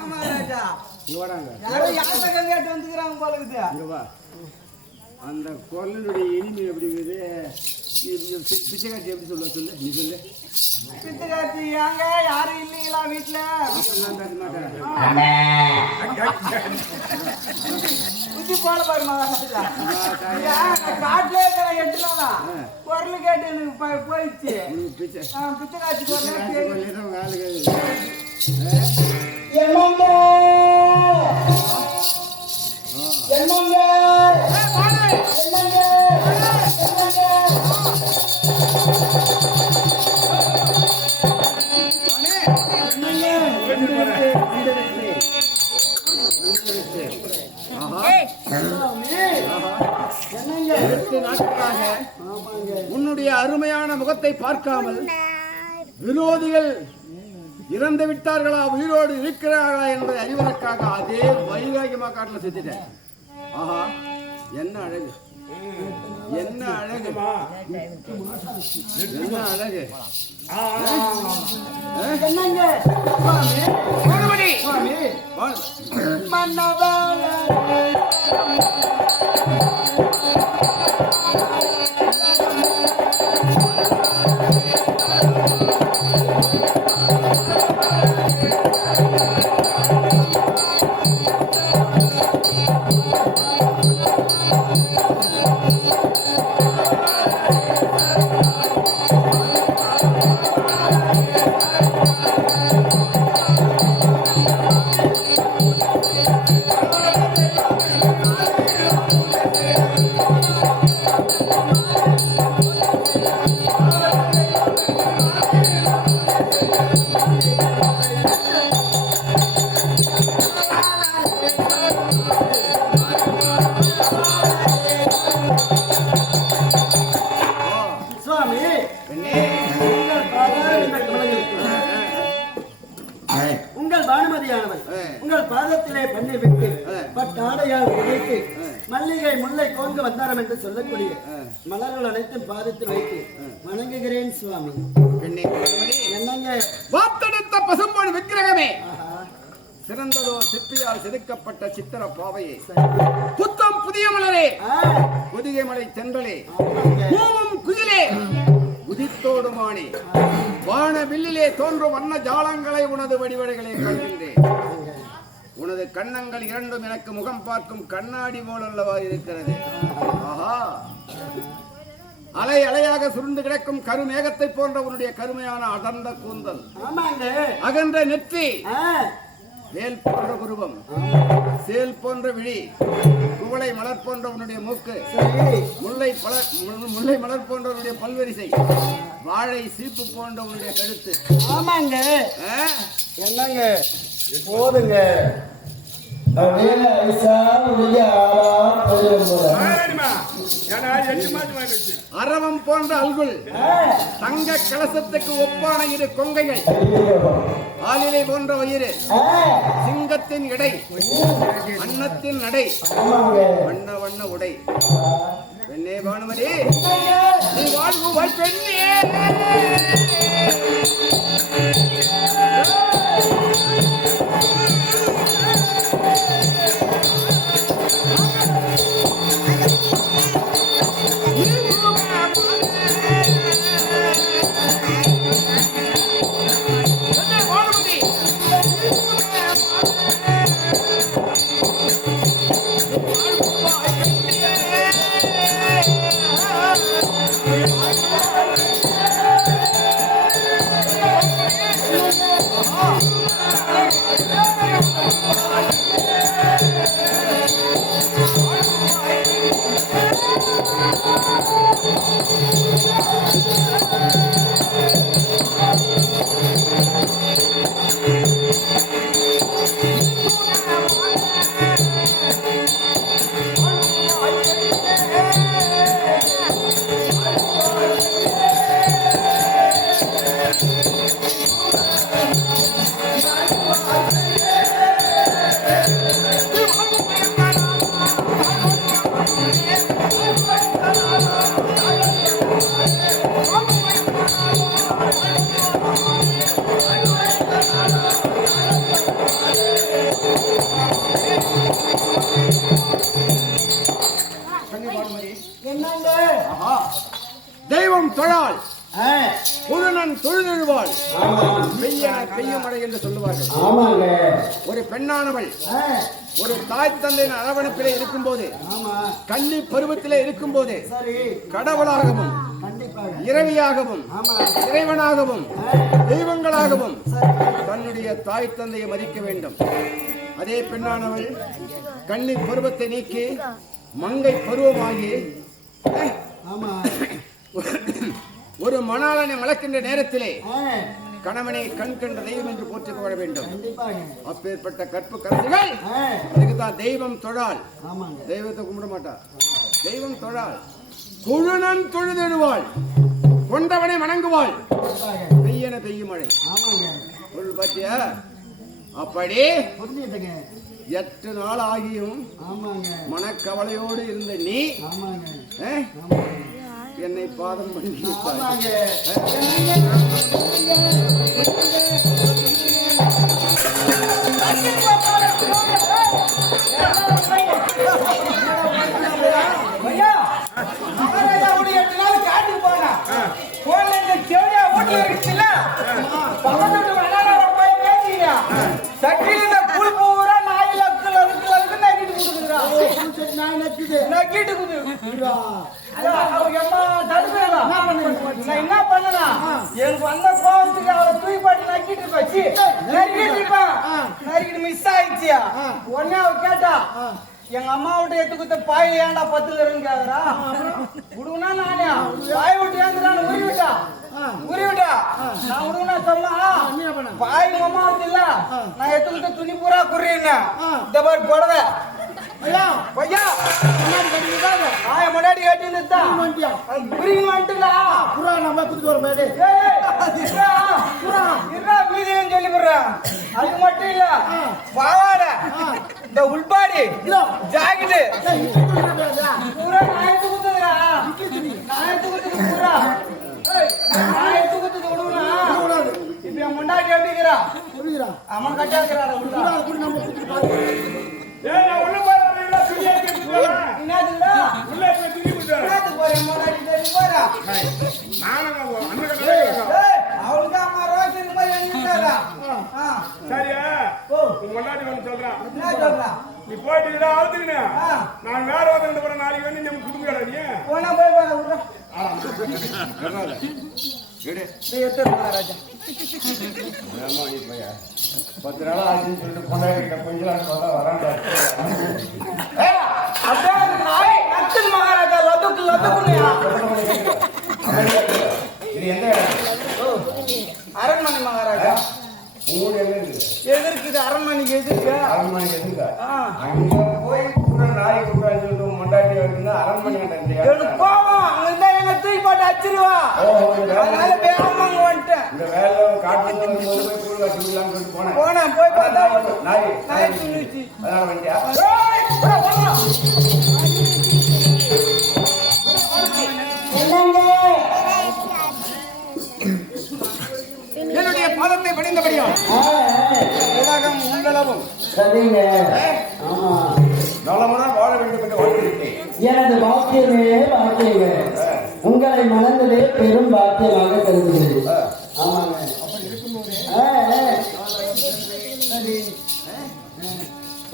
ஆமா ராஜா கேட்டு வந்துக்கிறாங்க போல இருக்குது. அந்த குரலுடைய இனிமை எப்படி இருக்குது? பிச்சைக்காட்சி எப்படி சொல்ல சொல்லு, நீ சொல்லு. பிச்சைக்காட்சி ஏங்க யாரும் இல்லைங்களா வீட்டுல? புத்தி போல பாருமா காட்டுல இருக்கிற 8 நாளா குரல் கேட்டு எனக்கு போயிடுச்சு. பிச்சைக்காட்சி குரல் என்னங்க என்னங்க உன்னுடைய அருமையான முகத்தை பார்க்காமல் விரோதிகள் இறந்து விட்டார்களா உயிரோடு இருக்கிறார்களா என்பதை அறிவதற்காக அதே வைராகியமா காட்டில செத்துட்டேன். ஆஹா, என்ன அழகு, என்ன அழகு, என்ன அழகு. உங்கள் பாதத்திலே பண்ணி விட்டு பட்டாடையால் உடைத்து மல்லிகை முல்லை கோங்கு வந்தாரம் என்று சொல்லக்கூடிய மலர்கள் அனைத்தும் பாதத்தில் வைத்து வணங்குகிறேன் சுவாமி. என்னங்க வாத்தெடுத்த பசும்பொன் விக்கிரகமே, சிறந்ததோ சிற்பியால் செதுக்கப்பட்ட சித்திர பாவையே, புத்தம் புதிய மலரே, புதிய மலை தென்றலே, பூவும் குயிலே, உதித்தோடுமானே, வான வில்லிலே தோன்றும் வண்ண ஜாலங்களை உனது வடிவடைகளை காண்கின்றேன். உனது கண்ணங்கள் இரண்டும் எனக்கு முகம் பார்க்கும் கண்ணாடி போலல்லவா இருக்கிறது. ஆஹா, அலை அலையாக சுருண்டு கிடக்கும் கருமேகத்தை போன்ற உன்னுடைய கருமையான அடர்ந்த கூந்தல், அகன்ற நெற்றி, வேல் போன்ற குருவம், சேல் போன்ற விழி, குவளை மலர் போன்ற உன்னுடைய மூக்கு, முல்லை மலர் போன்ற உன்னுடைய பல்வரிசை, வாழை சீப்பு போன்ற உன்னுடைய கழுத்து. ஆமாங்க, என்னங்க போதுங்க. அரவம் போன்ற அல்குல், தங்க கலசத்துக்கு ஒப்பான இரு கொங்கைகள், ஆலிலை போன்ற வயிறு, சிங்கத்தின் இடை, அன்னத்தின் நடை, வண்ண வண்ண உடை. பெண்ணே பானுமதி, நீ வாழ்வுவாய் பெண்ணே. ஆஹா தெய்வம் தொழால் புருணன் தொழுதெழுவாள் பெய்ய மழை என்று சொல்லுவார்கள். ஒரு பெண்ணானவள் ஒரு தாய் தந்தையின் அரவணைப்பிலே இருக்கும் போது, கன்னி பருவத்திலே இருக்கும் போது கடவுளாகவும் இரவியாகவும் இறைவனாகவும் தெய்வங்களாகவும் தன்னுடைய தாய் தந்தையை மதிக்க வேண்டும். அதே பெண்ணானவள் கன்னி பருவத்தை நீக்கி மங்கை பருவமாகி ஒரு மணாளனை வளர்க்கின்ற நேரத்திலே கணவனை கண் கண்ட தெய்வம் என்று போற்றிக் கொள்ள வேண்டும். அப்பேற்பட்ட கற்பு கருத்துகள் அதுக்குதான் தெய்வம் தொழால். தெய்வத்தை கும்பிட மாட்டார், தெய்வம் தொழால். குழுனன் தொழுதெழுவாள், கொண்டவனை வணங்குவாள், பெய்யன பெய்யும் மழை. பொருள் பாத்தியா? அப்படி 8 நாள் ஆகியும் மனக்கவலையோடு இருந்த நீ என்னை பாதம் பண்ணி என்ன பண்ணலாம்? எனக்கு வந்த கோபத்துக்கு அவரை தூக்கி பாட்டு நக்கிட்டு வச்சு நறுக்கிட்டு மிஸ் ஆயிடுச்சியா. உடனே அவ கேட்டா, எங்க அம்மா விட்டு எத்து குத்த பாயில ஏன்டா 10ல இருந்து கேக்குறா? விடுனா நானே பாய் விட்டு ஏந்துறான்னு உருவிட்டா நான் விடுனா சொல்லலாம். பாய் அம்மா விட்டு இல்ல, நான் எத்து குத்த துணி பூரா குறையின இந்த மாதிரி போடவே முன்னாடி கட்டி சொல்லி போடுறேன். அது மட்டும் இல்ல, பாவாட இந்த உள்பாடி ஜாக்கெட்டு பூரா நான் எடுத்து குத்துறா. நான் எடுத்து குத்துக்கு பூரா நான் எடுத்து குத்துக்கு விடுவா. இப்ப என் முன்னாடி எப்படிங்கிறா? அவன் கட்டாக்குறா. நீ போயிட்டு நான் வேற வந்து நாளைக்கு வந்து நம்ம குடும்ப ராஜா 10 நாள் ஆச்சுன்னு சொல்லிட்டு பொண்டாட்டி கொஞ்சம் வராங்க. மகாராஜா இது எந்த அரண்மனை மகாராஜா எதிர்க்கு அரண்மனைக்கு எதிர்க்கு அங்க போய் நாய் கூட்டான்னு சொல்லிட்டு மொண்டாட்டி வருதுன்னா அரண்மனை போவோம். அங்க எங்க தூக்கி போட்டு அச்சிருவா. அதனால வேகமாங்க வந்துட்டேன். இந்த வேலை காட்டு போனேன். போய் பார்த்தா நாய் சொல்லிச்சு. அதனால வண்டியா என்னுடைய பாதத்தை பணிந்தபடியா உலகம் உள்ளளவும் நலமுடன் வாழ வேண்டும் என்று வாழ்ந்திருக்கேன். எனது பாக்கியமே பாக்கியமே உங்களை மணந்ததே பெரும் பாக்கியமாக கருதுகிறது. ஆமாங்க. அப்படி இருக்கும்போது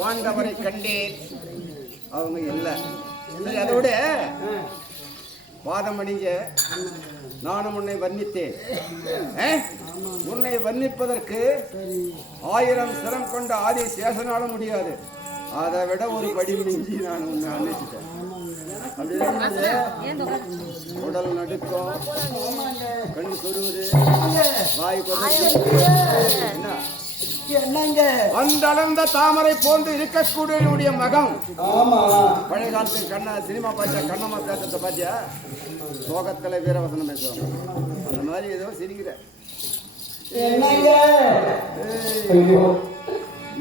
பாண்டவரை கண்டேன், அவங்க இல்லை. அதோட பாதம் அணிஞ்ச நானும் உன்னை வர்ணித்தேன். உன்னை வர்ணிப்பதற்கு 1000 சிரம் கொண்ட ஆதி சேசனால முடியாது. அதை விட ஒரு படி மிஞ்சி நான் உன்னை அன்னிச்சிட்டேன். உடல் நடுக்கம், கண் சொருவது, வாய் என்னங்க அந்த அளந்த தாமரை போன்று இருக்கக்கூடிய மகம். பழைய காலத்துக்கு கண்ணா சினிமா பாத்தியா, கண்ணம்மா பேசத்தை பாத்தியா, சோகத்துல வீரவசனம் பேசுவாங்க. அந்த மாதிரி ஏதோ சிரிக்கிற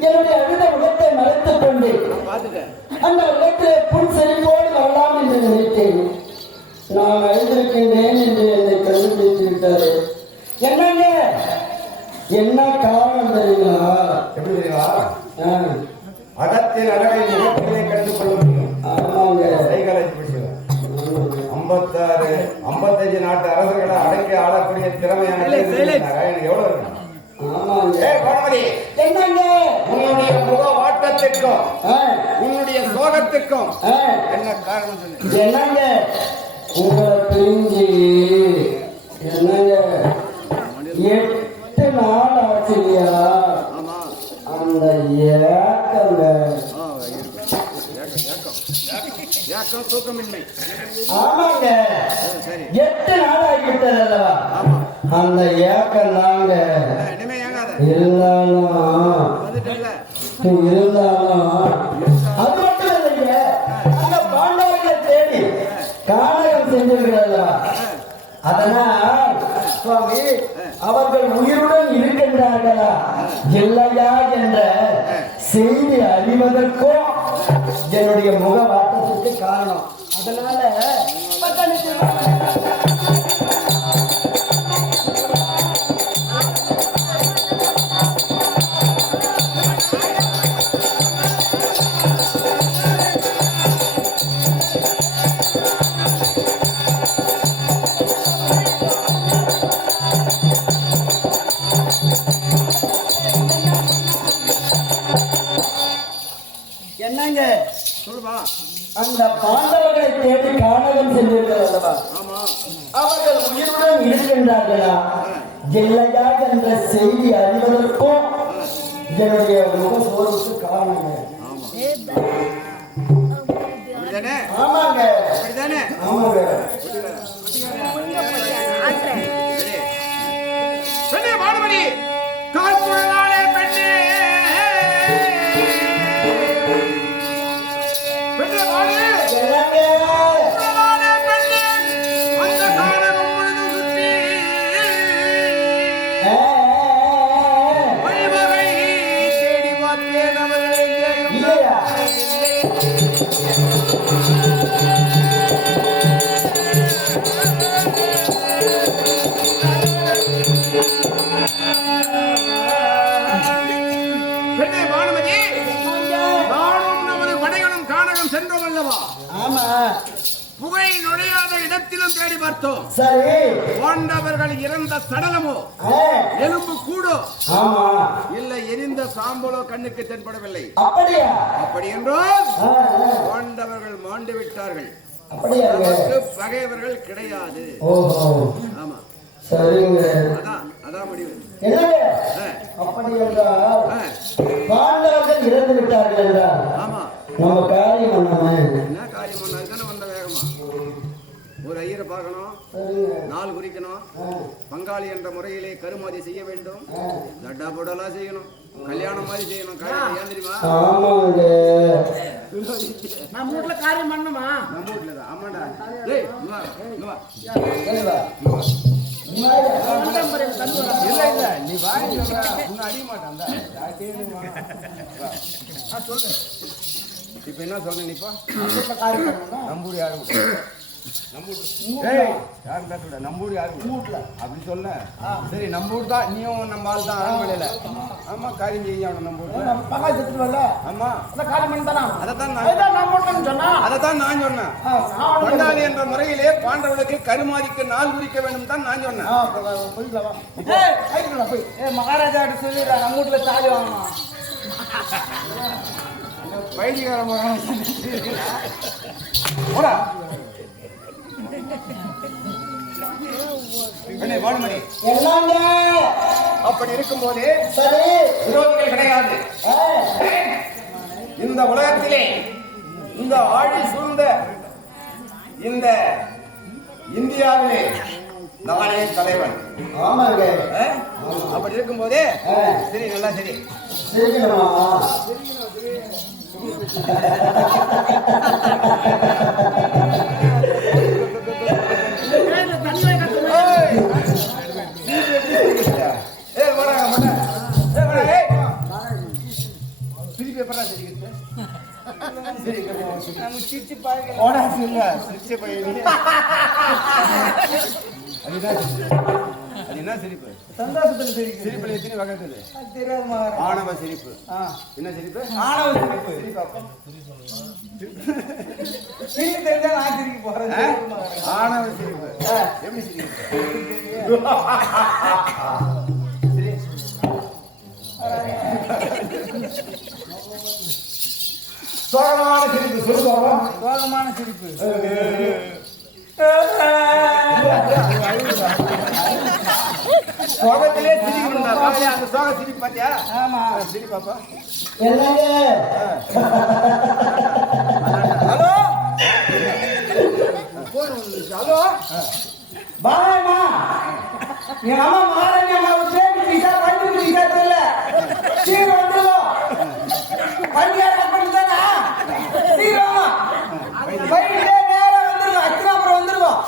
என்னுடைய அழுத உலகத்தை மறைத்துக் கொண்டு பாத்துட்டேன். அந்த உலகத்திலே புன் செறிவோடு வரலாம் என்று நினைத்தேன். நான் அழுந்திருக்கின்றேன் என்று என்னை கண்டுபிடித்து விட்டாரு. என்னங்க என்ன காரணம் தெரியுங்களா? எப்படி தெரியுமா? அகத்தின் அழகை முகத்திலே கண்டு கொள்ள முடியும். ஆமாங்க. சைக்காலஜி படிச்சுங்க. 56 55 நாட்டு அரசர்களை அடக்கி ஆளக்கூடிய திறமையான எனக்கு எவ்வளவு இருக்கு? பானுமதி, என்னங்க உன்னுடைய முக வாட்டத்திற்கும் உன்னுடைய சோகத்திற்கும் என்ன காரணம் சொல்லு? என்னங்க உங்களை பிரிஞ்சு என்னங்க 8 நாள் ஆச்சுயா. அந்த ஏக்கம் தூக்கமின்மை. ஆமாங்க 8 நாள் ஆகிவிட்டது அல்லவா? அந்த ஏக்கம் தாங்க. இருந்தாலும் அது மட்டும் இல்லைங்க, அந்த பாண்டவர்களை தேடி கானகம் செஞ்சிருக்கிறதா? அதனால் சுவாமி அவர்கள் உயிருடன் இருக்கின்றார்களா இல்லையா என்ற செய்தி அறிவதற்கும் என்னுடைய முக வாட்டத்திற்கு காரணம். அதனால என்னங்க சொல்லுமா? அந்த பாண்டவர்களை தேடி கானகம் சென்றிருக்கிறதா? அவர்கள் உயிருடன் இருக்கின்றார்களா இல்லையா என்ற செய்தி அறிவதற்கும் என்னுடைய முக சோர்வுக்கு காரணங்க. ஆமாங்க ஆமாங்க. பானுமதி, கால்புழலாலே பெண்ணே புகை நுழையாத இடத்திலும் தேடி பார்த்தோம். சரி, பாண்டவர்கள் இறந்த சடலமோ எலும்பு கூடோ இல்லை எரிந்த சாம்பலோ கண்ணுக்கு தென்படவில்லை. அப்படியா? அப்படி என்றால் பாண்டவர்கள் மாண்டு விட்டார்கள். பகைவர்கள் கிடையாது. ஆமா சரிங்க, அதான் முடிவு. அப்படி என்றால் பாண்டவர்கள் இறந்து விட்டார்கள் என்றால் ஆமா நம்ம காரியம் என்ன காரியம் பண்ணாருக்கான வந்த வேகமா ஒரு ஐயரை பார்க்கணும், நாள் குறிக்கணும், பங்காளி என்ற முறையிலே கருமாதி செய்ய வேண்டும், தட்டா போடலாம் செய்யணும், கல்யாணம் மாதிரி செய்யணும். காரியம் ஏன் தெரியுமா? நம்ம வீட்டுல காரியம் பண்ணுமா? நம்ம வீட்டுல தான். ஆமாண்டா. இல்ல இல்ல நீ வாங்கி அடிய மாட்டான். சொல்லு இப்ப என்ன சொல்ற நீப்பா? நம்பூர் யாரும் நம்பூர் யாரும் அப்படி சொல்ல. சரி நம்பூர் தான், நீயும் நம்ம ஆள் தான் அரண்மனையில. ஆமா காரியம் செய்யணும் நம்பூர். ஆமா அதைத்தான் நான் சொன்னேன். பண்டாளி என்ற முறையிலே பாண்டவர்களுக்கு கருமாதிக்கு நாள் குறிக்க வேண்டும் தான் நான் சொன்னேன். மகாராஜா சொல்லிடுறா நம்ம வீட்டுல தாலி வாங்கணும். வைதிகார அப்படி இருக்கும் போது விரோதிகள் கிடையாது. இந்த உலகத்திலே இந்த ஆழி சூழ்ந்த இந்த இந்தியாவிலே நானே தலைவன். அப்படி இருக்கும் போதே சரி நல்லா சரி என்ன சிரிப்பு? சந்தோஷத்துல சிரிப்பு. சிரிப்புல எத்தனை வகை இருக்குது? அது தெரியாது மகாராஜா. ஆணவ சிரிப்பு. என்ன சிரிப்பு? ஆணவ சிரிப்பு. சிரிப்பு தெரிஞ்சா நான் சிரிக்க போறேன். ஆணவ சிரிப்பு. எப்படி சிரிப்பு? சோகமான சிரிப்பு சொல்லுவாங்க. சோகமான சிரிப்பு. சோகத்திலே சிரிக்கணும். அந்த சோக சிரிப்பு பாத்தியா? ஆமா. சிரி பாப்பா. என்னங்க ஹலோ ஹலோ பாயம்மா, என் அம்மா மகாராணி அம்மாவை தேடி விசா பண்ணி விசா தெரியல. சீக்கிரம் வந்துருவோம். வண்டியா கப்பல் தானா? சீக்கிரம் போயிட்டே நேரம் வந்துருவோம். அப்புறம் வந்துருவோம்.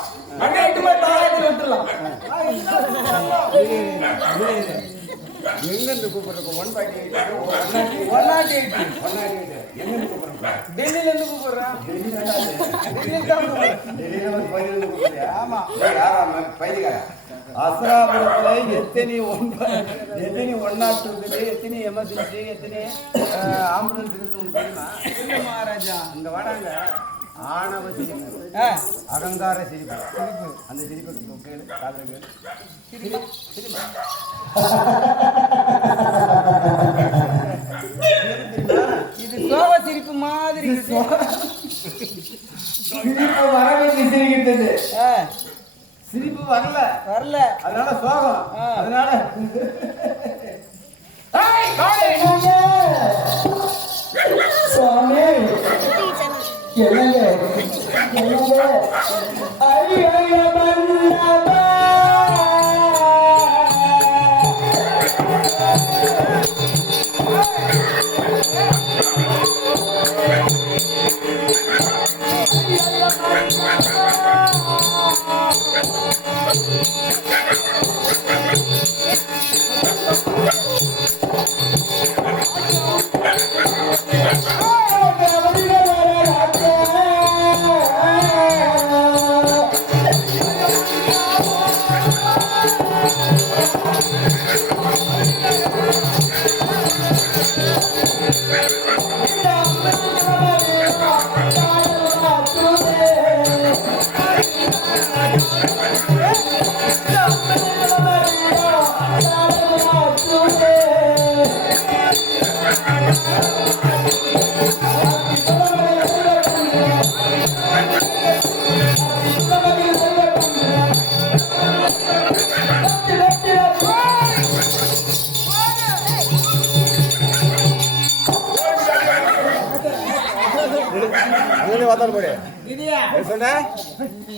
அங்கே எட்டு போய் பாலாயத்தில் வந்துடலாம். எங்க இருந்து கூப்பிடுறோம்? 148 108. 108 எங்க இருந்து கூப்பிடுறோம்? டெல்லியில இருந்து கூப்பிடுறேன். டெல்லியில தான் கூப்பிடுறேன். டெல்லியில வந்து பயிரிலிருந்து கூப்பிடுறியா? ஆமா. யாராம பயிரிக்காரா? அஸ்ராபுரத்துல எத்தனை 102 இருக்குது, எத்தனை எமர்ஜென்சி, எத்தனை ஆம்புலன்ஸ் இருக்குன்னு உனக்கு தெரியுமா? இல்ல மகாராஜா. அங்க வாடாங்க. ஆணவ சிரிப்பு, அகங்கார சிரிப்பு. அந்த சிரிப்புக்கு கேளு, காதல கேளு. சிரிமா இது சோக சிரிப்பு மாதிரி இருக்கு. சிரிப்பு வரவேண்டி சிரிக்கிட்டது. சிரிப்பு வரல, வரல. அதனால சோகம். அதனால சுவாமி என்னங்க என்னங்க ஐயோ மன்னவா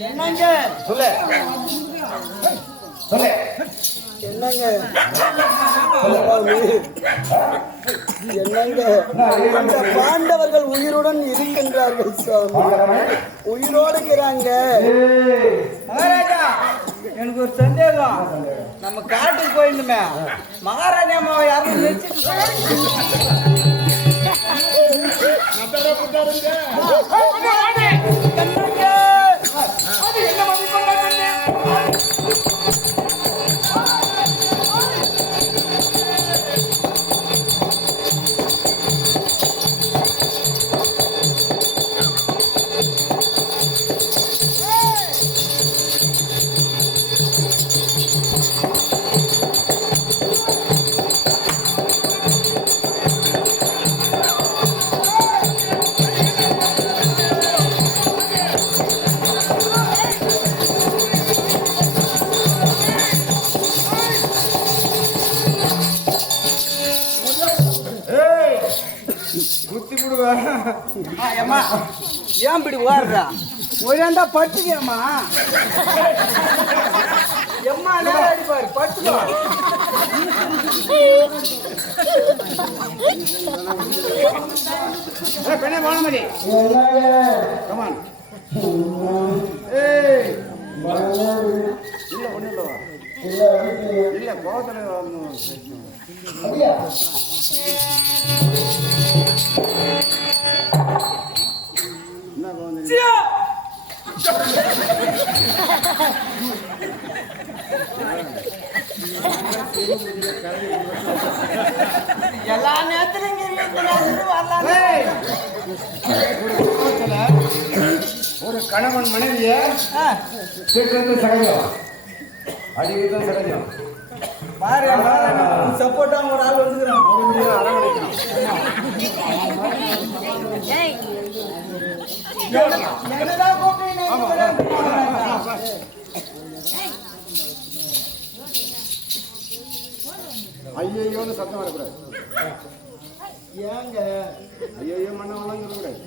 என்னங்க சொல்லு சொல்லு என்னங்க என்னங்க அந்த பாண்டவர்கள் உயிருடன் இருக்கின்றார்கள் சுவாமி, உயிரோடு இருக்கிறாங்க. மகாராஜா, எனக்கு ஒரு சந்தேகம். நம்ம காட்டுக்கு போயிருந்தோமே, மகாராணி அம்மாவை யாரும் குத்தி விடுவேன். ஏம்மா ஏன் இப்படி ஓடுறா? ஒரேண்டா பட்டுக்கேம்மா. எம்மா நேரம் அடிப்பாரு, பட்டுக்கோ. பெண்ணே வானமதி, என்னங்க கமான். ஏய் இல்ல ஒண்ணு இல்லவா? இல்ல கோவத்துல அப்படியா? என்ன கோவம்? எல்லா நேரத்திலும் இங்க இருந்து வரலாம். ஏய், ஒரு குடும்பத்துல ஒரு கணவன் மனைவிய திட்டுறது சகஜம், அடிக்கிறது சகஜம். பாரு சப்போர்ட்டா ஒரு ஆள் வந்துக்கிறான். அரவணைக்கணும். என்னதான் கூப்பிட்டு ஐயோன்னு சத்தம் வரக்கூடாது. ஏங்க ஐயோ மண்ணவெல்லாம் சொல்லக்கூடாது.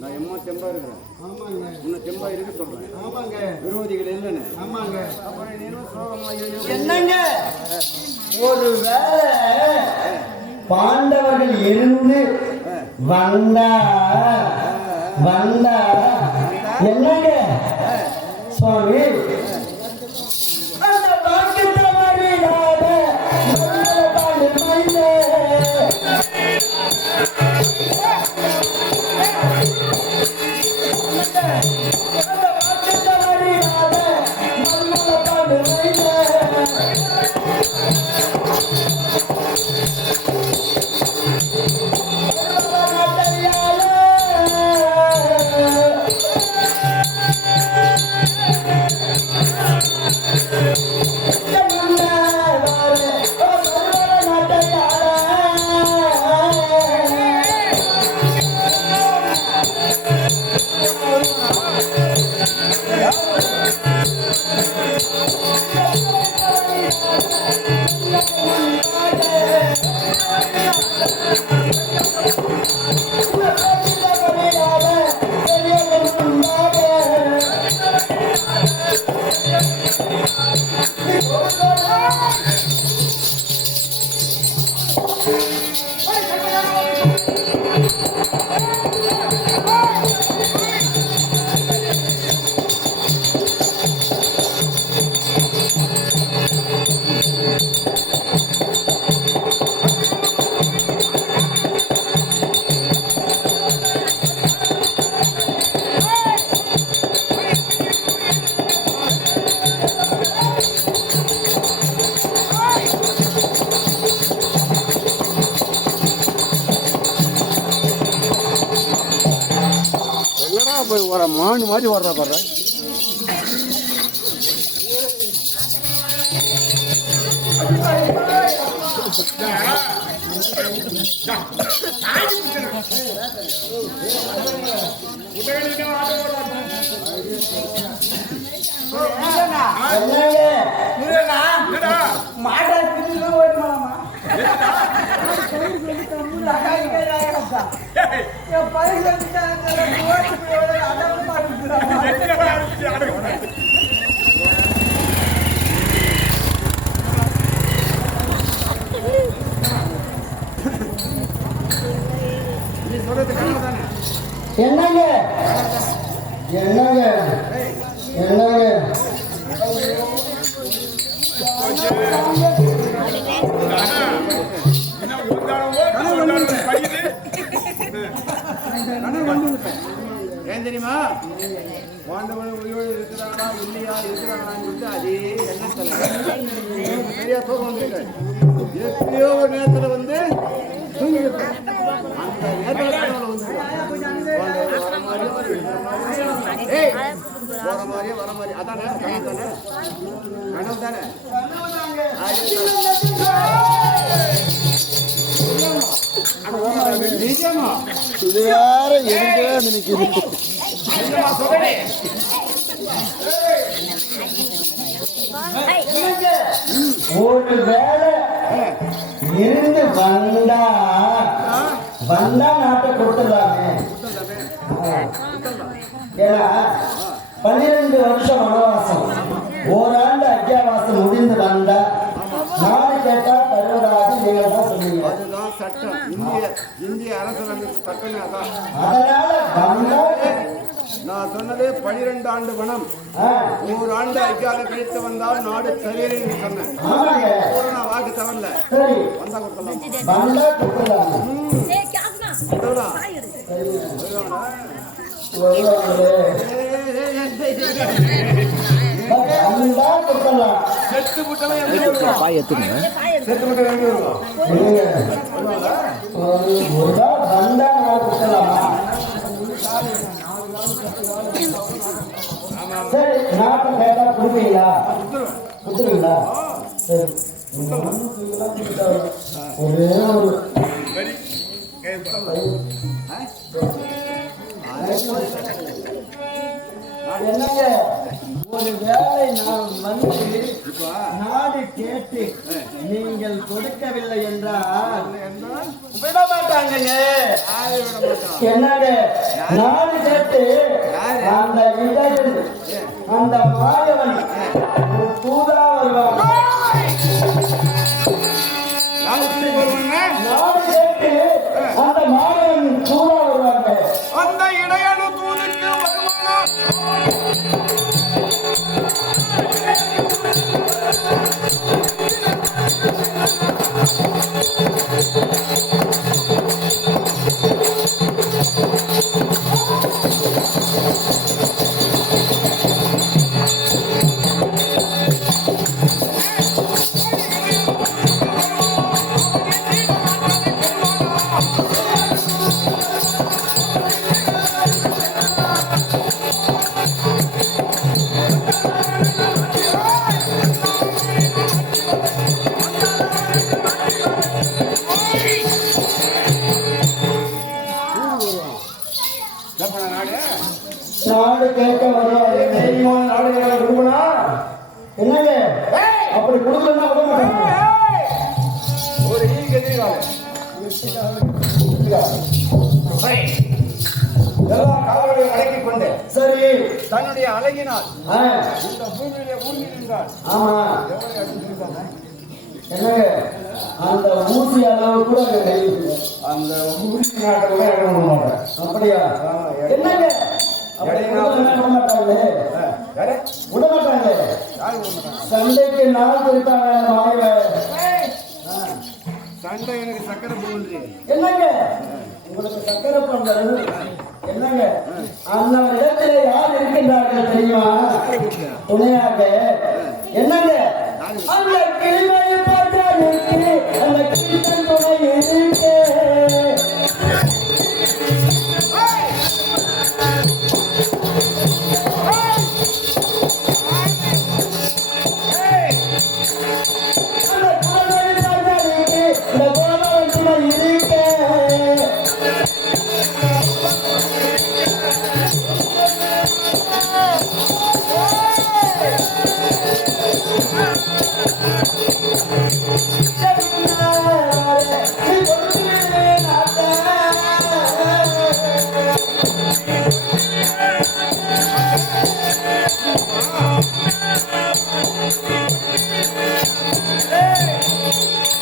நான் எம்மா தெம்பா இருக்கிறேன். ஆமாங்க இன்னும் தெம்பா இருக்கு சொல்றேன். ஆமாங்க விரோதிகள் இல்லைன்னு. ஆமாங்க அப்புறம் நீனும் சோகமா ஐயோ. என்னங்க ஒரு வேளை பாண்டவர்கள் இருந்து வந்தா என்னங்க சுவாமி அந்த வாக்கியத்தை மறியாத பாண்டு மனிதே வர மான் மாதிரி வர்றா பாரு. என்னங்க என்னங்க என்னங்க ஏன் தெரியுமா? பாண்டவன் உயிரோடு இருக்கிறானா இல்லையா இருக்கிறானான்னு சொல்லிட்டு அதே எண்ணத்துல சரியா தூக்கம் வந்திருக்காரு. எப்பயோ ஒரு நேரத்துல வந்து தூங்கிருப்பேன். அந்த நேரத்துல வர மாதிரியே வர மாதிரி அதானே கனவு தானே நிஜமா இது வேற எதுக்கே நினைக்குது. ஒரு வேலை இருந்து வந்தா நாட்டை கொடுத்துடலாமே. ஏன்னா 12 வருஷம் வனவாசம், ஓராண்டு அத்தியாவாசம் முடிந்து வந்தா நாடு கேட்டா தருவதாக நீங்க தான் சொன்னீங்க. அதுதான் சட்டம். இந்திய அரசியலமைப்பு சட்டமே அதான். அதனால வந்தா நான் சொன்னது 12 ஆண்டு வனம், 100 ஆண்டு ஐக்கியால கழித்து வந்தால் நாடு சரின்னு சொன்னேன். நான் வாக்கு தவறல. சரி வந்தா கொடுக்கலாம். வந்தா கொடுத்துடலாம். வந்தா கொடுத்துடலாம். செத்து விட்டவன் எப்படி வருவான்? செத்து விட்டவன் எப்படி வருவான்? ஒரு நாள் வந்தா நான் கொடுக்கலாமா? சரி, நாட்டை கேட்டா கொடுப்பீங்களா? கொடுத்துருவீங்களா? சரி, நீங்க வந்து ஒரே ஒரு சரி, கேட்பா. என்னங்க ஒரு வேளை நான் வந்து நாடு கேட்டு நீங்கள் கொடுக்கவில்லை என்றால் விட மாட்டாங்க. என்னங்க நாடு கேட்டு அந்த இடையில் அந்த மாயவன் ஒரு தூதா வருவாங்க. நாடு கேட்டு அந்த மாயவன் தூதா வருவாங்க. அந்த இடையனு தூதுக்கு வருவானா? நாடு கேட்க வருவாங்க. தெரியுமா நாடு கேட்க கொடுக்கணும்? என்னங்க அப்படி கொடுக்கலன்னா விட மாட்டாங்க. ஒரு எதிர்கால எல்லா காவலையும் அடக்கிக் கொண்டு சரி, தன்னுடைய அழகினால் ஆ, இந்த பூமியிலே ஊர்ந்து நின்றார். ஆமா. எவரை அடிச்சிருக்காங்க? என்னங்க அந்த ஊசி அளவு கூட அங்க கை இல்லை. அந்த ஊருக்கு நாட்டை இடம் விட மாட்டேன். அப்படியா? என்னங்க அப்படி கொடுக்கலன்னா விட மாட்டாங்களே. யாரு? விட மாட்டாங்களே. யாரு விட மாட்டாங்க? சண்டைக்கு நாள் கொடுத்தாங்க அந்த மாயவன். சண்டை எனக்கு சக்கரை போகுது. என்னங்க உங்களுக்கு சக்கரை பண்றது? என்னங்க அந்த இடத்துல யார் இருக்கின்றார்கள் தெரியுமா? துணையாக. என்னங்க அந்த கிளிமணி பாட்டாளுக்கு அந்த கிளித்தன் துணை இருக்கு. அந்த குலமணி பாட்டாளுக்கு இந்த கோலவன் துணை இருக்கு.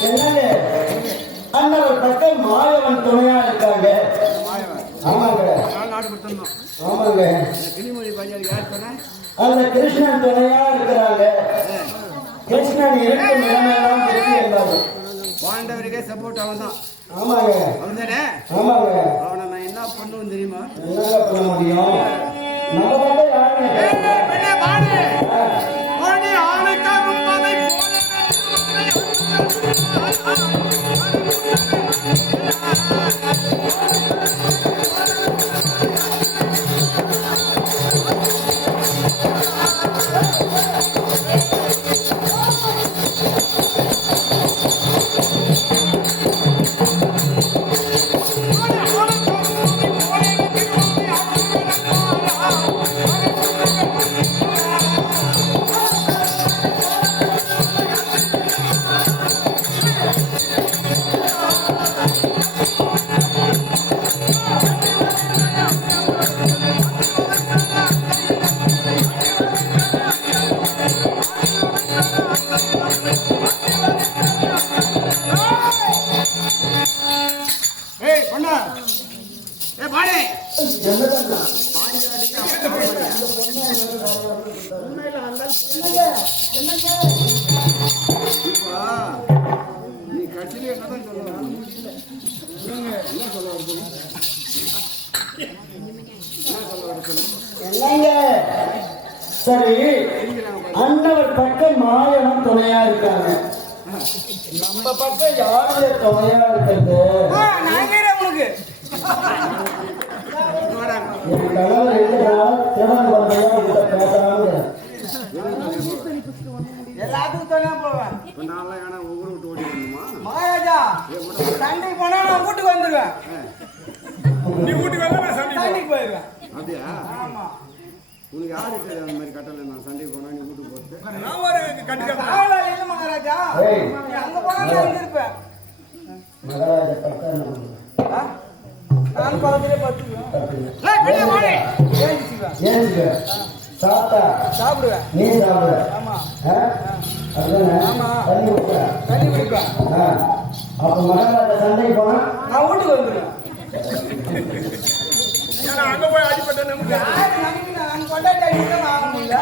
என்னங்க அந்த ஒரு பக்கம் மாயவன் துணையா இருக்காங்க. ஆமாங்க, நான் நாடு கொடுத்தோம். ஆமாங்க. கிளிமொழி பஞ்சாயத்து யார் சொன்ன? அந்த கிருஷ்ணன் துணையா இருக்கிறாங்க. கிருஷ்ணன் இருக்கும் இடமெல்லாம் திருப்பி இருந்தாரு. பாண்டவருக்கே சப்போர்ட் அவன் தான். ஆமாங்க, அவன் தானே? ஆமாங்க. அவனை நான் என்ன பண்ணுவேன் தெரியுமா? என்னங்க பண்ண முடியும்? நம்ம மட்டும் யாருங்க? பெண்ணே பாடு. மணி ஆளுக்காகும் அதை ஏய் பொண்ணா, ஏய் பாடு. நீ கட்சியில என்னதான் சொல்லுவாங்க? என்ன சொல்ல வருது? என்னங்க சரி, அண்ணவர் பக்கம் மாயனும் துணையா இருக்காங்க. நம்ம பக்கம் யாருடைய துணையா இருக்கிறது? நாங்க உனக்கு என் கணவர் இல்லையா திருமணம் பண்ணையா பேசாம எல்லாத்துக்கும் துணையா போவேன். இப்ப நான்லாம் ஏன்னா ஊரை விட்டு ஓடி வரணுமா? மகாராஜா சண்டைக்கு போனா நான் வீட்டுக்கு வந்துடுவேன். நீ வீட்டுக்கு வரல நான் சண்டைக்கு சண்டைக்கு போயிடுவேன். அப்படியா? ஆமா உனக்கு யாரு தெரியாது அந்த மாதிரி கட்டளை? நான் சண்டைக்கு போனா நீ வீட்டுக்கு போறது போறேன். நான் ஒரு கட்டிக்க காவலாளி இல்ல மகாராஜா. ஏய். நீ அங்க போனா நான் இங்க இருப்பேன். மகாராஜா பட்டம் ஆ? நான் பக்கத்திலே பத்துக்குவேன். ஏஞ்சிக்குவேன். சாப்பிட்டா சாப்பிடுவேன். நீ சாப்பிடுற ஆமா அதுதானே ஆமா. தண்ணி குடிக்கிற தண்ணி குடிப்பேன். அப்ப மகாராஜா சண்டைக்கு போனா நான் வீட்டுக்கு வந்துடுவேன். ஏன்னா அங்க போய் அடிப்பட்ட நமக்கு யாரு நம்பிக்கை நான் கொண்டாடி அடிச்சுதான் நான் ஆக முடியல.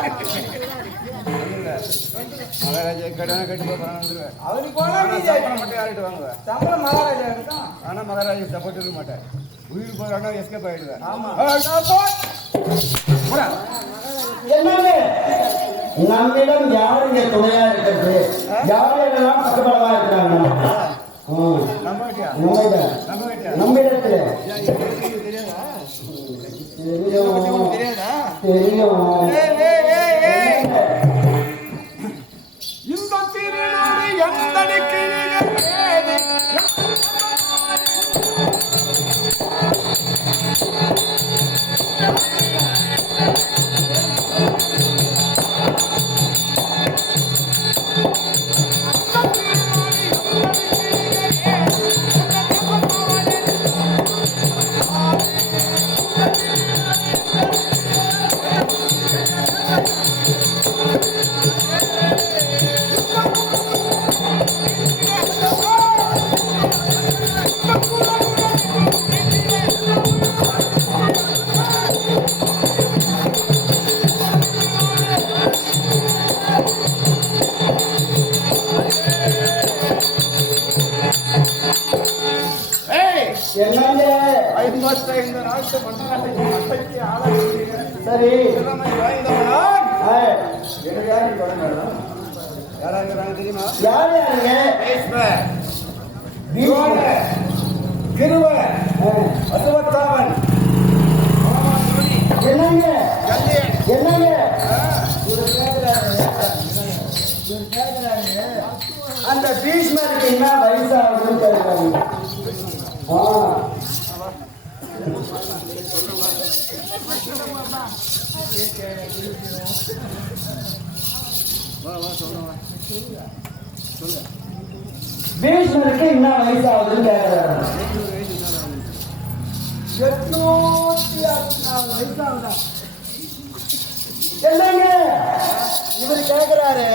மகாராஜா கடனை கட்டி வந்துருவேன். அவருக்கு போனா நீ ஜெயிக்க. மட்டும் யார்கிட்ட வாங்குவேன்? சம்பளம் மகாராஜா இருக்கான். ஆனா மகாராஜா சப்போர்ட் இருக்க மாட்டேன். உயிர் போறானா எஸ்கேப் ஆயிடுவேன். ஆமா. என்னங்க நம்மிடம் யாருங்க துணையா இருக்கிறது? யாரெல்லாம் பக்கபலமா இருக்கிறாங்க? நம்ம கிட்டயா? நம்மிடத்துல தெரியாதா? தெரியும் தெரியாதா? தெரியும். இந்த திருநாடு எந்தடிக்கு நிகழ்ந்தது? என்னங்க இந்த நாட்டு மன்னராட்சிக்கு ஆளாகிறீர்கள். சரி திறமை வாய்ந்தவனான். ஆ, எனக்கு யாரு தொடங்கணும்? யாரா இருக்கிறாங்க தெரியுமா? யார் யாருங்க? பீஷ்மர், பீஷ்மர். கிருவர், ஆ, அசுவத்தாமன், என்னங்க கல்லியன். என்னங்க அந்த பீஷ்மருக்கு என்ன வயசாகுதுன்னு கேட்கிறாங்க. பீஷ்மருக்கு என்ன வயசாகுதுன்னு கேட்கிறாங்க. 864 வயசாகுதா? என்னங்க இவர் கேட்கிறாரு?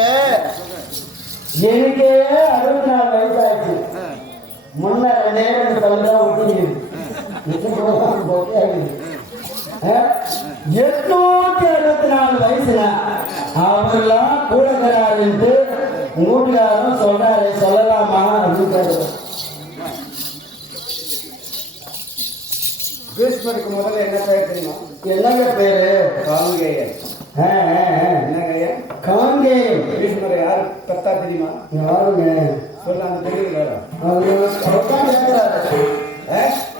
எனக்கே 64 வயசாச்சு. முன்ன 2 சொல்ல ஒட்டிடுது. 864 வயசுல அவரெல்லாம் கூட இருக்கிறாருன்ட்டு வீட்டுக்காரரும் சொல்றாரு. சொல்லலாமா அப்படின்னு கேட்கிறாரு. பீஷ்மருக்கு முதல்ல என்ன பெயர் தெரியுமா? என்னங்க பேரு? காங்கேயன். என்னங்க காங்கேயம். பீஷ்மரை யாரு பெத்தா தெரியுமா? யாருங்க? சொல்ல அந்த தெரியுது. அவர்தான் கேட்கிறாரு.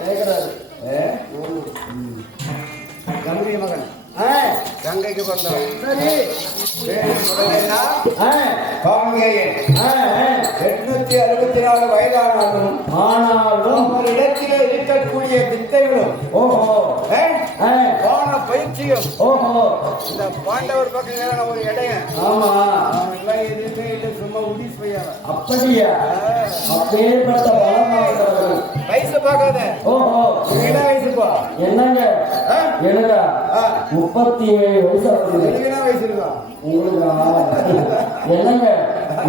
கேட்கிறாரு. கங்கை மகன், கங்கைக்கு பிறந்தவன். சரி பேரு முதல்ல என்ன? காங்கேயன். 864 வயதானாலும் ஆனாலும் அவர் இடத்திலே இருக்கக்கூடிய வித்தைகளும் ஓஹோ போன பயிற்சியும் ஓஹோ இந்த பாண்டவர் பக்கம் ஒரு இடையன். ஆமா அவன் எதுவுமே இல்லை, சும்மா உடிஸ் பையன். அப்படியா? அப்பேற்பட்ட பலமானவர்கள். வயசு பார்க்காத. ஓஹோ என்ன வயசுப்பா? என்னங்க எனக்கா 37 வயசு ஆகுது. எனக்கு என்ன வயசு இருக்கா? உங்களுக்கா? என்னங்க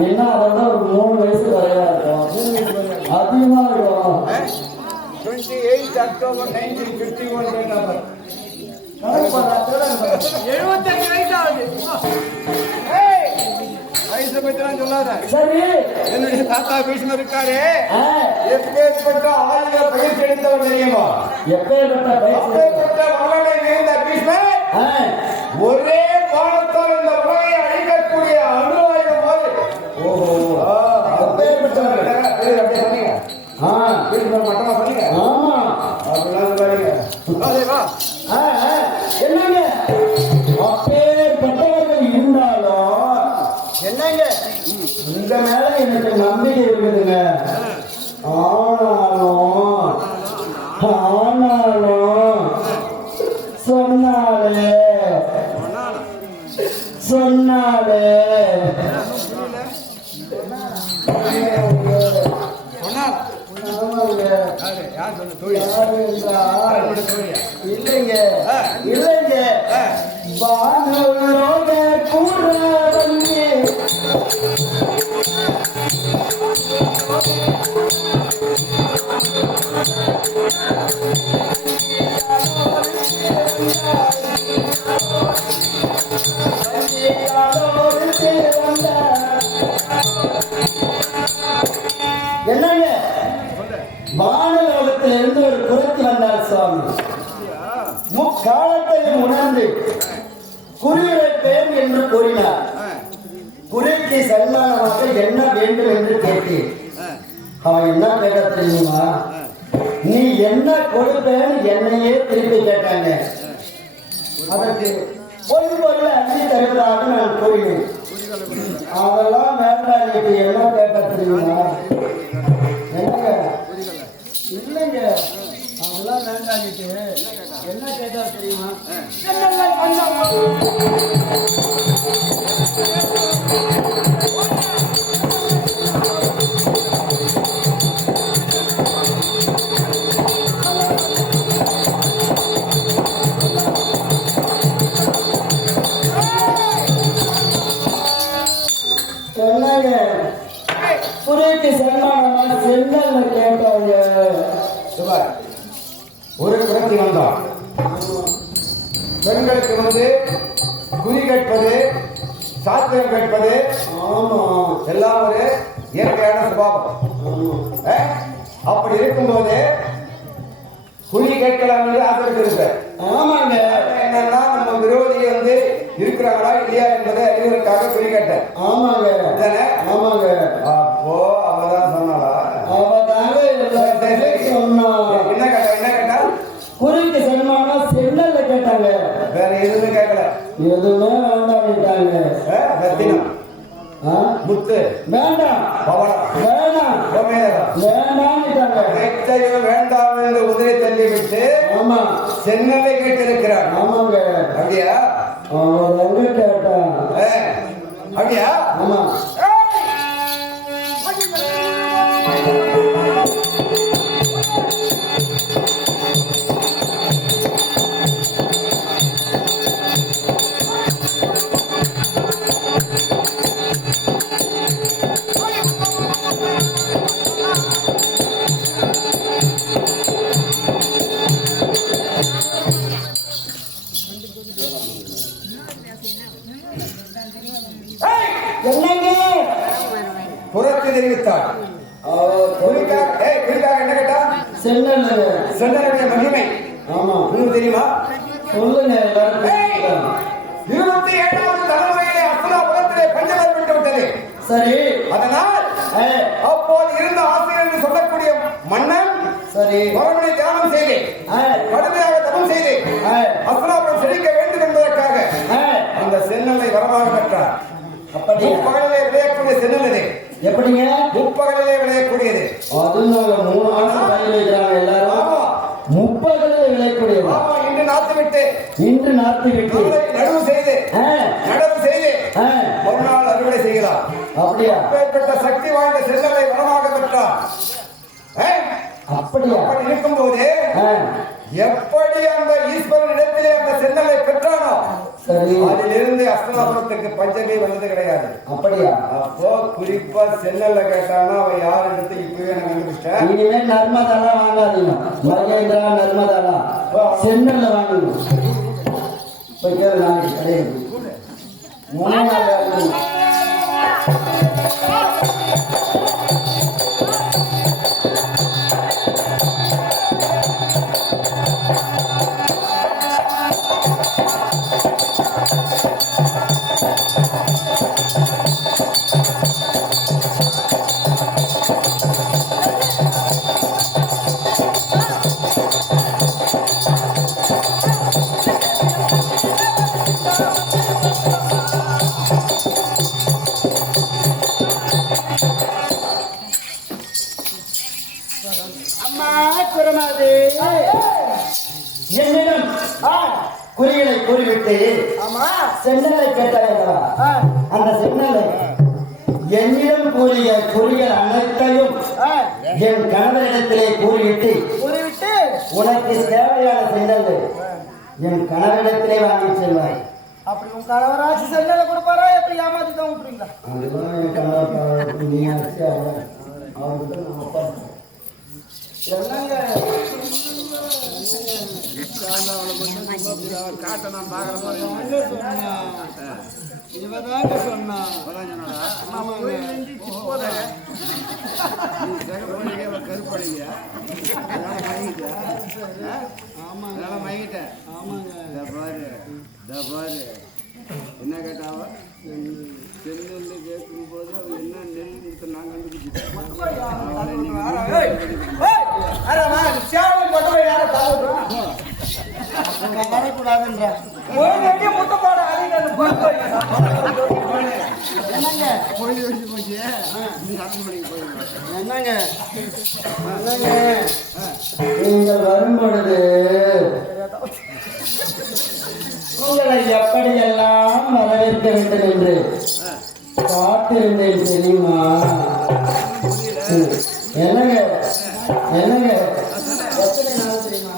என்ன அதோட ஒரு 3 வயசு குறையா இருக்கும். அதிகமா இருக்கும். 28 அக்டோபர் 1951 date of birth. 75 வயசாகுது. வயசை பற்றிலாம் சொல்லாத. சரி என்னுடைய தாத்தா பீஷ்மர் இருக்காரு. ஆ, எப்பேற்பட்ட ஆயுத பயிற்சி எடுத்தவர் தெரியுமா? எப்பேற்பட்ட வயசு? அப்பேற்பட்ட மகனை நேர்ந்த பீஷ்மர் ஆ, ஒரே பானத்தால் இந்த உலகை அழிக்கக்கூடிய அணு ஆயுதம் போல என்னங்க உங்க மேல எனக்கு நம்பிக்கை இருக்குதுங்க. ஆனாலும் சொன்னாலே இல்லைங்க வானோட கூட என்னங்க வானலோகத்திலிருந்து ஒரு குறைத்து வந்தார் சுவாமி. முக்காலத்தையும் உணர்ந்து குறியுரைப்பேன் என்று கூறினார். குறிக்கு சன்மானமாக என்ன வேண்டும் என்று கேட்டேன். அவன் என்ன கேட்ட தெரியுமா? நீ என்ன கொடுப்பேன்னு என்னையே திருப்பி கேட்டாங்க. அதற்கு பொருள் அள்ளி தருவதாக நான் கூறினேன். அதெல்லாம் வேண்டாம். இப்ப என்ன கேட்ட தெரியுமா? என்னங்க இல்லைங்க அதெல்லாம் வேண்டாம். என்ன கேட்டா தெரியுமா? புரிக்கு சன்மானமா சென்னல்ல கேட்டாங்க. ஒரு குறைச்சி வந்தான். பெண்களுக்கு குறி கேட்பது, சாத்திரம் கேட்பது எல்லாம் ஒரு இயற்கையான சுபாவம். அப்படி இருக்கும்போது குறி கேட்கலாம் என்று ஆசைப்பட்டு ஆமாங்க. என்னன்னா நம்ம விரோதியை இருக்கிறாங்களா இல்லையா என்பதை அறிவதற்காக குறி கேட்டேன். ஆமாங்க ஆமாங்க. அப்போ அவதான் சொன்னாளா? அவதாங்க சொன்னா. என்ன கேட்டா குறிக்கு சன்மானம் சென்னல்ல கேட்டாங்க. வேற எதுவுமே கேட்கல. எதுவுமே வேண்டாம். ரத்தினம், முத்து வேண்டாம், வேண்டாம் என்று உதிரை தள்ளிவிட்டு ஆமா சென்னலை கேட்டிருக்கிறார். ஆமாங்க. அப்படியா? கேட்டா அப்படியா? ஆமா. புறத்து தெரிவித்தார். என்ன கேட்டா? சென்னலுடைய மகிமை. ஆமா உங்களுக்கு தெரியுமா? சொல்லுங்க. 27வது தலைமுறையிலே அசுராபுரத்திலே பஞ்சவர் விட்டு விட்டது. சரி. அதனால் அப்போது இருந்த ஆசிரியர் என்று சொல்லக்கூடிய மன்னன் சரி பரமனை தியானம் செய்து கடுமையாக தபம் செய்து அசுராபுரம் செழிக்க வேண்டும் என்பதற்காக அந்த சென்னலை வரமாக பெற்றார். அப்படி முப்பகலிலே விளையக்கூடிய சென்னல் இது. எப்படிங்க? முப்பகலிலே விளையக்கூடியது. அதனால 3 மாசம் பயிர் வைக்கிறாங்க எல்லாரும். முப்பகலிலே விளையக்கூடியது. இன்று நாத்து விட்டு நடவு செய்து ஒரு நாள் அறுவடை செய்யலாம். அப்படியா? அப்பேற்பட்ட சக்தி வாய்ந்த சென்னலை வரமாக பெற்றார். அப்படியா? அப்படி இருக்கும் போது எப்படி அந்த ஈஸ்வரன் இடத்திலே அந்த சென்னலை பெற்றானோ அதிலிருந்து அஸ்தனாபுரத்துக்கு பஞ்சமே வந்தது கிடையாது. அப்படியா? அப்போ குறிப்பா சென்னல்ல கேட்டானா அவன் யார் எடுத்து இப்பவே நான் கண்டுபிடிச்சேன். இனிமே நர்மதாலாம் வாங்காதீங்க. மகேந்திரா நர்மதாலாம் சென்னல்ல வாங்கணும். போய் கேளு. நாளைக்கு கிடையாது. 3 நாள் குறிகளை கூறிவிட்டு ஆமா சென்னலை கேட்டாயல்லவா? அந்த சென்னலை என்னிடம் கூறிய குறிகள் அனைத்தையும் என் கணவரிடத்திலே கூறிவிட்டு உனக்கு தேவையான சென்னலை என் கணவரிடத்திலே வாங்கி செல்வாய். அப்படி உன் கணவராட்சி சென்னலை கொடுப்பாரா? எப்படி ஏமாத்தி தான் விட்டுறீங்களா? அதுதான் என் கணவர் நீ அவர்கிட்ட என்னங்க காட்ட நான் பாக்குறேன் இவதாங்க சொன்னா கருப்படைங்க மயங்கிட்டேன் பாரு என்ன கேட்டாவ செல்லு கேட்கும் போது அவ என்ன நெல் கொடுத்த நான் கண்டுபிடிச்சிட்டேன். நீங்கள் வரும் பொழுது உங்களை எப்படியெல்லாம் வரவேற்க வேண்டும் என்று காத்திருந்தேன் தெரியுமா? என்னங்க என்னங்க எத்தனை நாள் தெரியுமா?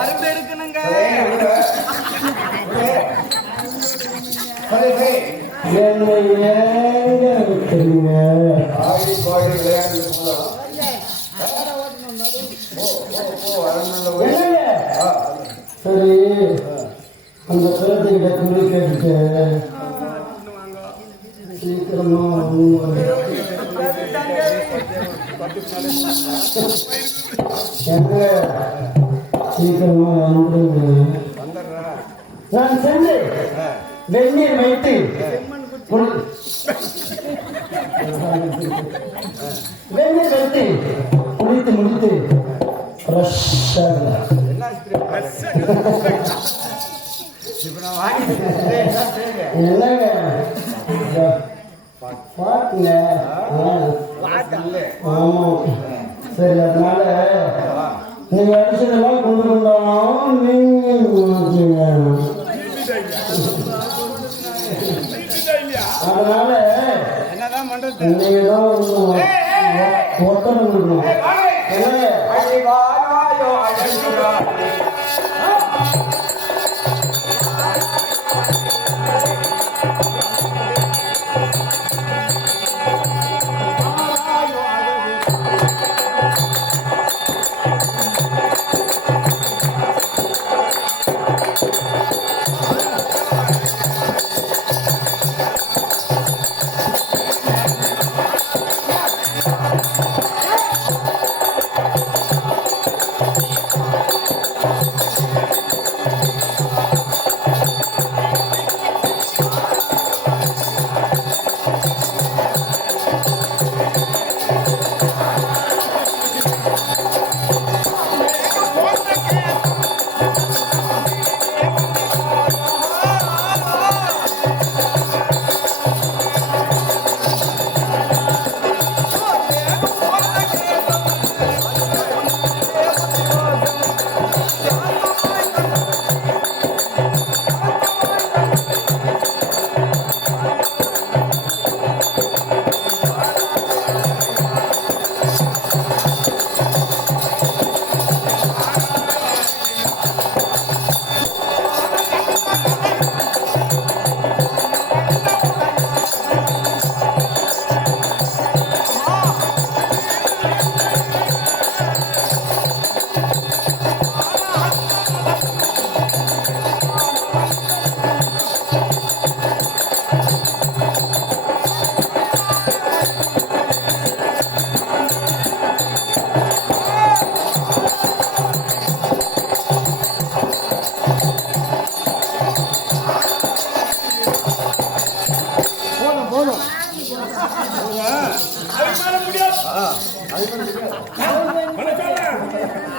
அரும்பு எடுக்கணுங்க. என்னை ஏங்க விட்டுருங்க. ஆடி பாடி விளையாண்டு போலாம். என்னங்க? சரி, அந்த பேர்த்துக்கிட்ட துணி கேட்டுட்டு சீக்கிரமா சீக்கிரமா வந்துருங்க. நான் சென்று வெந்நீர் வைத்து வெந்நீர் வைத்து குளித்து முடித்து ஃப்ரெஷ்ஷாக என்னங்க பாட்டுங்க. ஆமா, சரி, அதனால நீங்க அடிச்சதெல்லாம் கொண்டு வந்தாலும் நீங்க அதனால என்னதான் பண்றது? நீங்க தான் ஒத்தனை கொடுக்கணும்.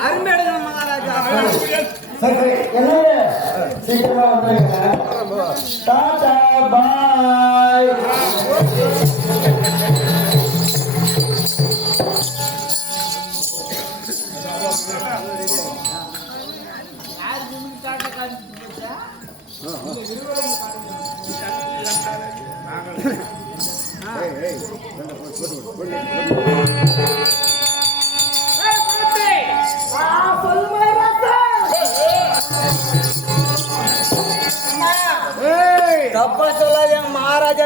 அரும்பு எடுக்கணும் மகாராஜா. என்னங்க சீக்கிரமா வந்துருங்க. டாடா பாய். தப்பா சொல்லாத மகாராஜா.